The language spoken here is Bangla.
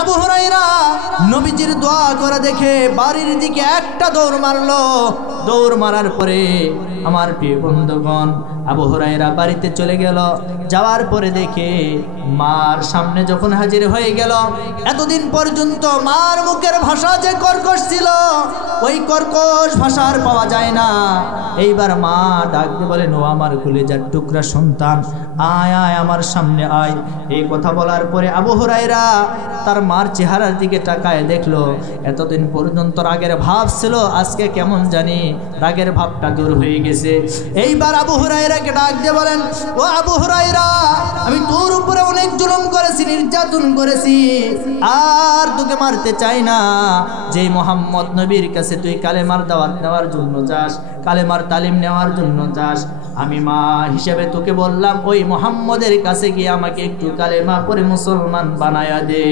আবু হুরায়রা নবীজির দোয়া করে দেখে বাড়ির দিকে একটা দৌড় মারলো। দৌড় মারার পরে আমার প্রিয় বন্ধুগণ, আবু হুরায়রা বাড়িতে চলে গেল। যাওয়ার পরে দেখে মার সামনে যখন হাজির হয়ে গেল, এতদিন পর্যন্ত মার মুখের ভাষা যে কর্কশ ছিল, ওই কর্কশ ভাষা আর পাওয়া যায় না। এইবার মা ডাক দিয়ে বলেন, ও আমার কলিজার টুকরা সন্তান, আয় আয় আমার সামনে আয়। এই কথা বলার পরে আবু হুরায়রা তার মার চেহারার দিকে তাকায় দেখলো, এতদিন পর্যন্ত রাগের ভাব ছিল, আজকে কেমন জানি রাগের ভাবটা দূর হয়ে গেছে। এইবার আবু হুরায়রাকে ডাক দিয়ে বলেন, ও আবু হুরায়রা, আমি তোর উপরে অনেক জুলুম করেছি, নির্যাতন করেছি, আর তোকে মারতে চাই না। যেই মোহাম্মদ নবীর কাছে তুই কালেমার দাওয়াত নেওয়ার জন্য যাস, কালেমার তালিম নেওয়ার জন্য যাস, আমি মা হিসেবে তোকে বললাম ওই মোহাম্মদের কাছে গিয়ে আমাকে একটু কালেমা পড়ে মুসলমান বানায়া দে।